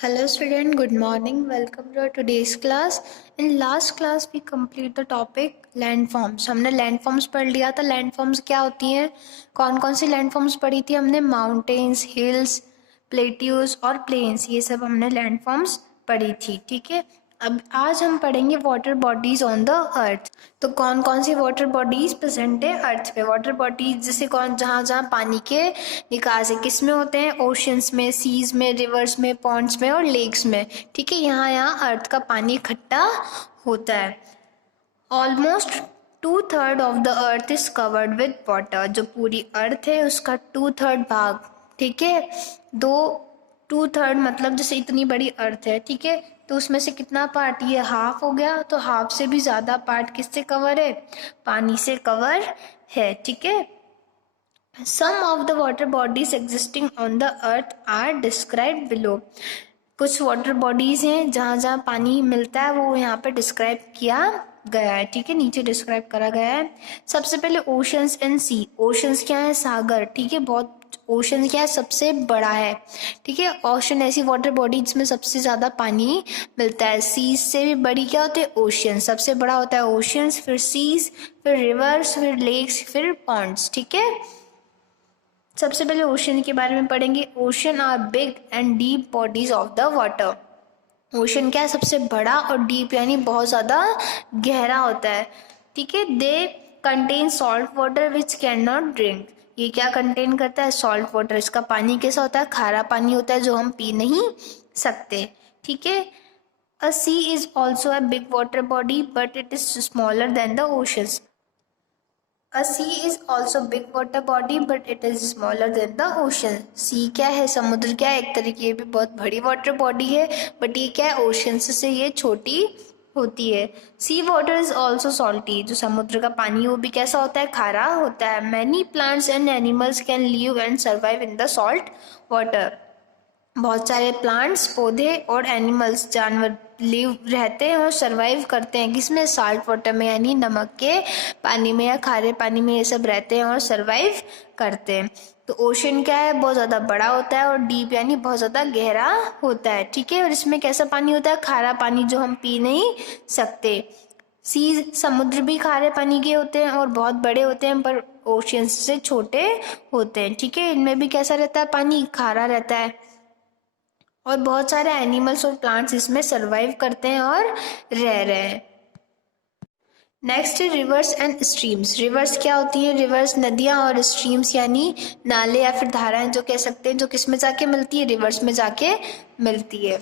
Hello student, good morning. Welcome to our today's class. In last class we complete the topic landforms. हमने landforms पढ़ लिया था. Landforms क्या होती हैं? कौन कौन सी landforms पढ़ी थी हमने? Mountains, hills, plateaus और plains. ये सब हमने landforms पढ़ी थी. ठीक है. अब आज हम पढ़ेंगे वाटर बॉडीज ऑन द अर्थ. तो कौन कौन सी वाटर बॉडीज प्रेजेंट है अर्थ पे? वाटर बॉडीज जैसे कौन जहाँ जहाँ पानी के निकास है किस में होते हैं? ओशंस में, सीज में, रिवर्स में, पॉन्ड्स में और लेक्स में. ठीक है. यहाँ यहाँ अर्थ का पानी इकट्ठा होता है. Almost 2/3 of the earth is covered with water. जो पूरी अर्थ है उसका 2/3 भाग. ठीक है. 2/3 मतलब जैसे इतनी बड़ी अर्थ है. ठीक है. तो उसमें से कितना पार्ट? ये हाफ हो गया. तो हाफ से भी ज्यादा पार्ट किससे कवर है? पानी से कवर है. ठीक है. Some of the water bodies existing on the earth are described below. कुछ वाटर बॉडीज हैं जहाँ जहाँ पानी मिलता है वो यहाँ पे डिस्क्राइब किया गया है. ठीक है. नीचे डिस्क्राइब करा गया है. सबसे पहले ओशंस एंड सी. ओशंस क्या है? सागर. ठीक है. बहुत ओशन क्या है? सबसे बड़ा है. ठीक है. ओशन ऐसी वाटर बॉडी जिसमें सबसे ज्यादा पानी मिलता है. सीज से भी बड़ी क्या होती है? ओशन. सबसे बड़ा होता है ओशंस, फिर सीज, फिर रिवर्स, फिर लेक्स, फिर पॉन्ड्स. ठीक है. सबसे पहले ओशन के बारे में पढ़ेंगे. Ocean are big and deep bodies of the water. Ocean क्या है? सबसे बड़ा और डीप यानी बहुत ज़्यादा गहरा होता है. ठीक है. They contain salt water which can not drink. ये क्या कंटेन करता है? Salt water. इसका पानी कैसा होता है? खारा पानी होता है जो हम पी नहीं सकते. ठीक है. A sea is also a big water body but it is smaller than the oceans. A sea is also big water body but it is smaller than the ocean. Sea क्या है? समुद्र क्या है? एक तरीके ये भी बहुत बड़ी वाटर बॉडी है बट ये क्या है? ओशन से ये छोटी होती है. सी वाटर इज ऑल्सो सॉल्टी. जो समुद्र का पानी वो भी कैसा होता है? खारा होता है. Many plants and animals can live and survive in the salt water. बहुत सारे प्लांट्स, पौधे और एनिमल्स, जानवर लिव रहते हैं और सरवाइव करते हैं किसमें? साल्ट वाटर में यानी नमक के पानी में या खारे पानी में. ये सब रहते हैं और सरवाइव करते हैं. तो ओशन क्या है? बहुत ज़्यादा बड़ा होता है और डीप यानी बहुत ज़्यादा गहरा होता है. ठीक है. और इसमें कैसा पानी होता है? खारा पानी जो हम पी नहीं सकते. सी समुद्र भी खारे पानी के होते हैं और बहुत बड़े होते हैं पर ओशन से छोटे होते हैं. ठीक है. इनमें भी कैसा रहता है? पानी खारा रहता है और बहुत सारे एनिमल्स और प्लांट्स इसमें सरवाइव करते हैं और रह रहे हैं. नेक्स्ट है रिवर्स एंड स्ट्रीम्स. रिवर्स क्या होती है? रिवर्स नदियां और स्ट्रीम्स यानी नाले या फिर धाराएं जो कह सकते हैं जो किस में जाके मिलती है? रिवर्स में जाके मिलती है.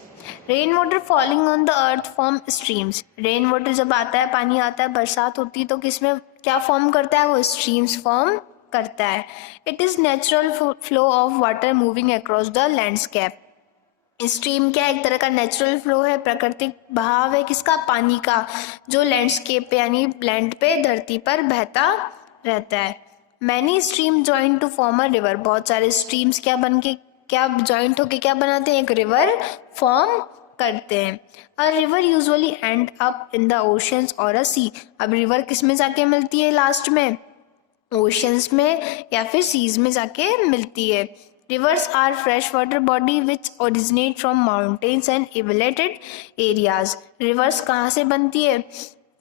Rain water falling on the earth form streams. Rain water जब आता है, पानी आता है, बरसात होती है तो किस में क्या फॉर्म करता है? वो स्ट्रीम्स फॉर्म करता है. It is natural flow of water moving across the landscape. Stream क्या एक तरह का नेचुरल फ्लो है, प्राकृतिक बहाव है किसका? पानी का, जो लैंडस्केप पे यानी लैंड पे, धरती पर बहता रहता है. Many stream join to form a river. बहुत सारे स्ट्रीम्स क्या बन के क्या ज्वाइंट होके क्या बनाते हैं? एक रिवर फॉर्म करते हैं. A river usually and up in the oceans और अ सी. अब रिवर किस में जाके मिलती है लास्ट में? ओशंस में या फिर सीज में जाके मिलती है. Rivers are freshwater body which originate from mountains and elevated areas. Rivers कहाँ से बनती है?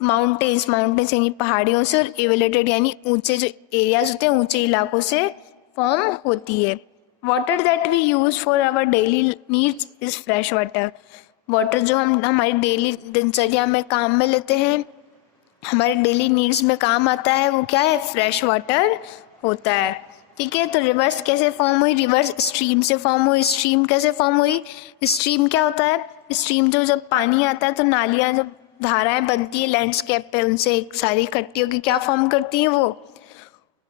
माउंटेन्स. माउंटेन्स यानी पहाड़ियों से और एवेलेटेड यानी ऊंचे जो एरियाज होते हैं, ऊंचे इलाकों से फॉर्म होती है. Water that we use for our daily needs is fresh water. Water जो हम हमारी डेली दिनचर्या में काम में लेते हैं, हमारे डेली नीड्स में काम आता है, वो क्या है? फ्रेश वाटर होता है. ठीक है. तो रिवर्स कैसे फॉर्म हुई? रिवर्स स्ट्रीम से फॉर्म हुई. स्ट्रीम कैसे फॉर्म हुई? स्ट्रीम क्या होता है? स्ट्रीम जो जब पानी आता है तो नालियाँ जब धाराएं बनती है लैंडस्केप पे उनसे एक सारी इकट्ठी होकर क्या फॉर्म करती है?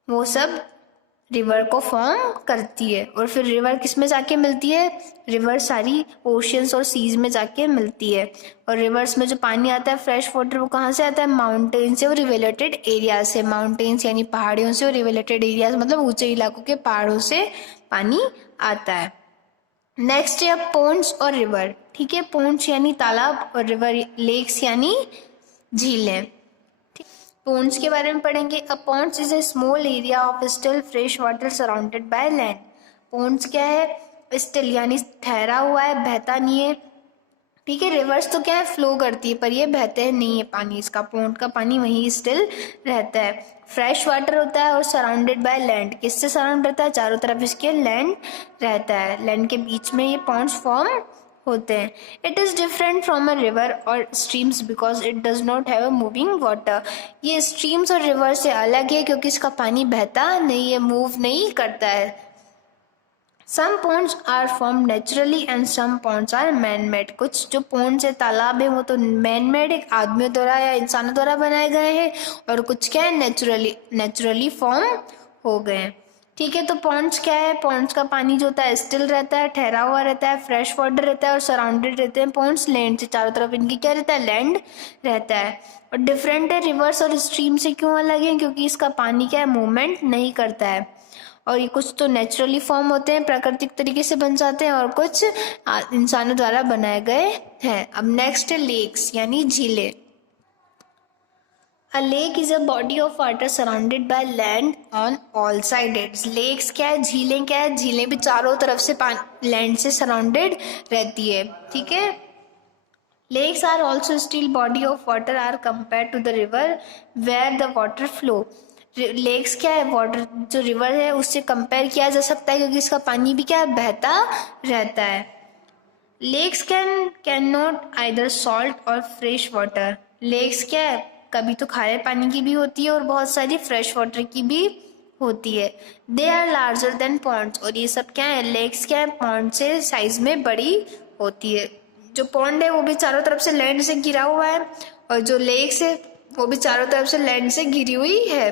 वो सब रिवर को फॉर्म करती है. और फिर रिवर किस में जाके मिलती है? रिवर सारी ओशंस और सीज में जाके मिलती है. और रिवर्स में जो पानी आता है फ्रेश वाटर वो कहाँ से आता है? माउंटेन से और रिवेलेटेड एरियाज से. माउंटेन्स यानी पहाड़ियों से और रिवेलेटेड एरियाज मतलब ऊंचे इलाकों के पहाड़ों से पानी आता है. नेक्स्ट है पोन्ड्स और रिवर. ठीक है. पोन्ड्स यानी तालाब और रिवर लेक्स यानी झीलें. पोन्ड्स के बारे में पढ़ेंगे. A ponds is a small area of still fresh water surrounded by land. Ponds क्या है? स्टिल यानी ठहरा हुआ है, बहता नहीं है। ठीक है, रिवर्स तो क्या है, फ्लो करती है, पर ये बहते नहीं है पानी, इसका पॉन्ड का पानी वहीं स्टिल रहता है। फ्रेश वाटर होता है और सराउंडेड बाय लैंड, किससे सराउंड रहता है, चारों तरफ इसके लैंड रहता है, लैंड के बीच में ये पॉन्ड्स फॉर्म होते हैं। It is different from a river और streams because it does not have a moving water. ये स्ट्रीम्स और रिवर से अलग है क्योंकि इसका पानी बहता नहीं है, मूव नहीं करता है। Some ponds are form naturally and some ponds are man made. कुछ जो पॉन्ड्स है, तालाब है, वो तो मैन मेड एक आदमियों द्वारा या इंसानों द्वारा बनाए गए हैं, और कुछ क्या है, नेचुरली फॉर्म हो गए हैं। ठीक है, तो पॉन्ड्स क्या है, पॉन्ड्स का पानी जो होता है स्टिल रहता है, ठहरा हुआ रहता है, फ्रेश वाटर रहता है और सराउंडेड रहते हैं पॉन्ड्स लैंड से, चारों तरफ इनकी क्या रहता है, लैंड रहता है। और डिफरेंट है रिवर्स और स्ट्रीम से, क्यों अलग है, क्योंकि इसका पानी क्या है, मूवमेंट नहीं करता है, और ये कुछ तो नेचुरली फॉर्म होते हैं, प्राकृतिक तरीके से बन जाते हैं, और कुछ इंसानों द्वारा बनाए गए हैं। अब नेक्स्ट है लेक्स यानी झीलें। A lake is a body of water surrounded by land on all sides. Lakes क्या है, झीलें क्या है, झीलें भी चारों तरफ से लैंड से सराउंडेड रहती है। ठीक है, lakes are also still body of water are compare to the river where the water flow. Lakes क्या है, वाटर जो रिवर है उससे कंपेयर किया जा सकता है क्योंकि इसका पानी भी क्या है, बहता रहता है। Lakes can not either salt और फ्रेश वाटर। लेक्स क्या है, कभी तो खारे पानी की भी होती है और बहुत सारी फ्रेश वाटर की भी होती है। They are larger than ponds, और ये सब क्या है, लेक्स क्या है, पॉन्ड से साइज में बड़ी होती है। जो पॉन्ड है वो भी चारों तरफ से लैंड से घिरा हुआ है, और जो लेक्स है वो भी चारों तरफ से लैंड से घिरी हुई है।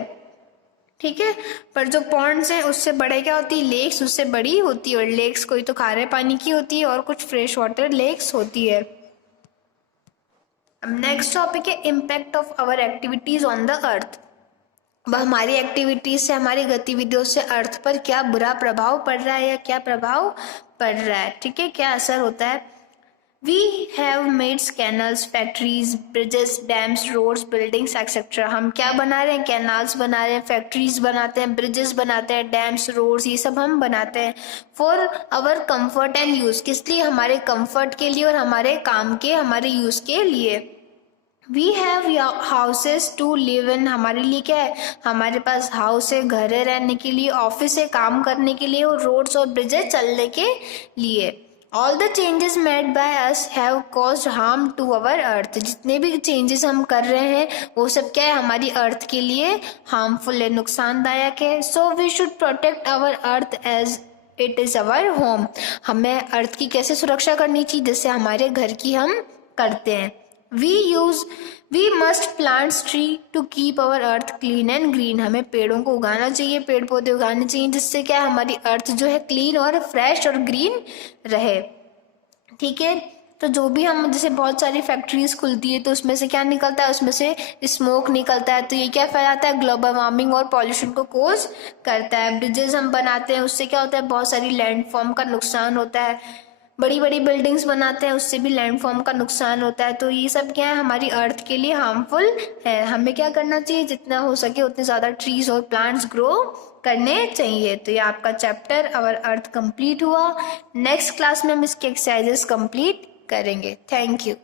ठीक है, पर जो पॉन्ड्स हैं उससे बड़े क्या होती है, लेक्स उससे बड़ी होती है, और लेक्स कोई तो खारे पानी की होती है और कुछ फ्रेश वाटर लेक्स होती है। अब नेक्स्ट टॉपिक है impact of our activities on the earth. अब हमारी एक्टिविटीज से, हमारी गतिविधियों से अर्थ पर क्या बुरा प्रभाव पड़ रहा है या क्या प्रभाव पड़ रहा है। ठीक है, क्या असर होता है। We have made canals, factories, bridges, dams, roads, buildings, etc. हम क्या बना रहे हैं, कैनाल्स बना रहे हैं, फैक्ट्रीज बनाते हैं, ब्रिजेस बनाते हैं, डैम्स, रोड्स, ये सब हम बनाते हैं। For our comfort and use, किस लिए, हमारे कंफर्ट के लिए और हमारे काम के, हमारे यूज के लिए। We have houses to live in, हमारे लिए क्या है, हमारे पास हाउस है, घर है रहने के लिए, ऑफिस है काम करने के लिए, और रोड्स और ब्रिजेस चलने के लिए। All the changes made by us have caused harm to our earth. जितने भी चेंजेस हम कर रहे हैं वो सब क्या है, हमारी अर्थ के लिए हार्मफुल है, नुकसानदायक है। So we should protect our earth as it is our home. हमें अर्थ की कैसे सुरक्षा करनी चाहिए, जैसे हमारे घर की हम करते हैं। We must plant tree to keep our earth clean and green. हमें पेड़ों को उगाना चाहिए, पेड़ पौधे उगाने चाहिए, जिससे क्या है, हमारी अर्थ जो है क्लीन और फ्रेश और ग्रीन रहे। ठीक है, तो जो भी हम, जैसे बहुत सारी फैक्ट्रीज खुलती है तो उसमें से क्या निकलता है, उसमें से स्मोक निकलता है, तो ये क्या फैलाता है, ग्लोबल वार्मिंग और पॉल्यूशन को कोज करता है। ब्रिजेस हम बनाते हैं, उससे क्या होता है, बहुत सारी लैंडफॉर्म का नुकसान होता है। बड़ी बड़ी बिल्डिंग्स बनाते हैं, उससे भी लैंडफॉर्म का नुकसान होता है। तो ये सब क्या है, हमारी अर्थ के लिए हार्मफुल है। हमें क्या करना चाहिए, जितना हो सके उतने ज़्यादा ट्रीज और प्लांट्स ग्रो करने चाहिए। तो ये आपका चैप्टर आवर अर्थ कंप्लीट हुआ। नेक्स्ट क्लास में हम इसके एक्सरसाइजेस कंप्लीट करेंगे। Thank you.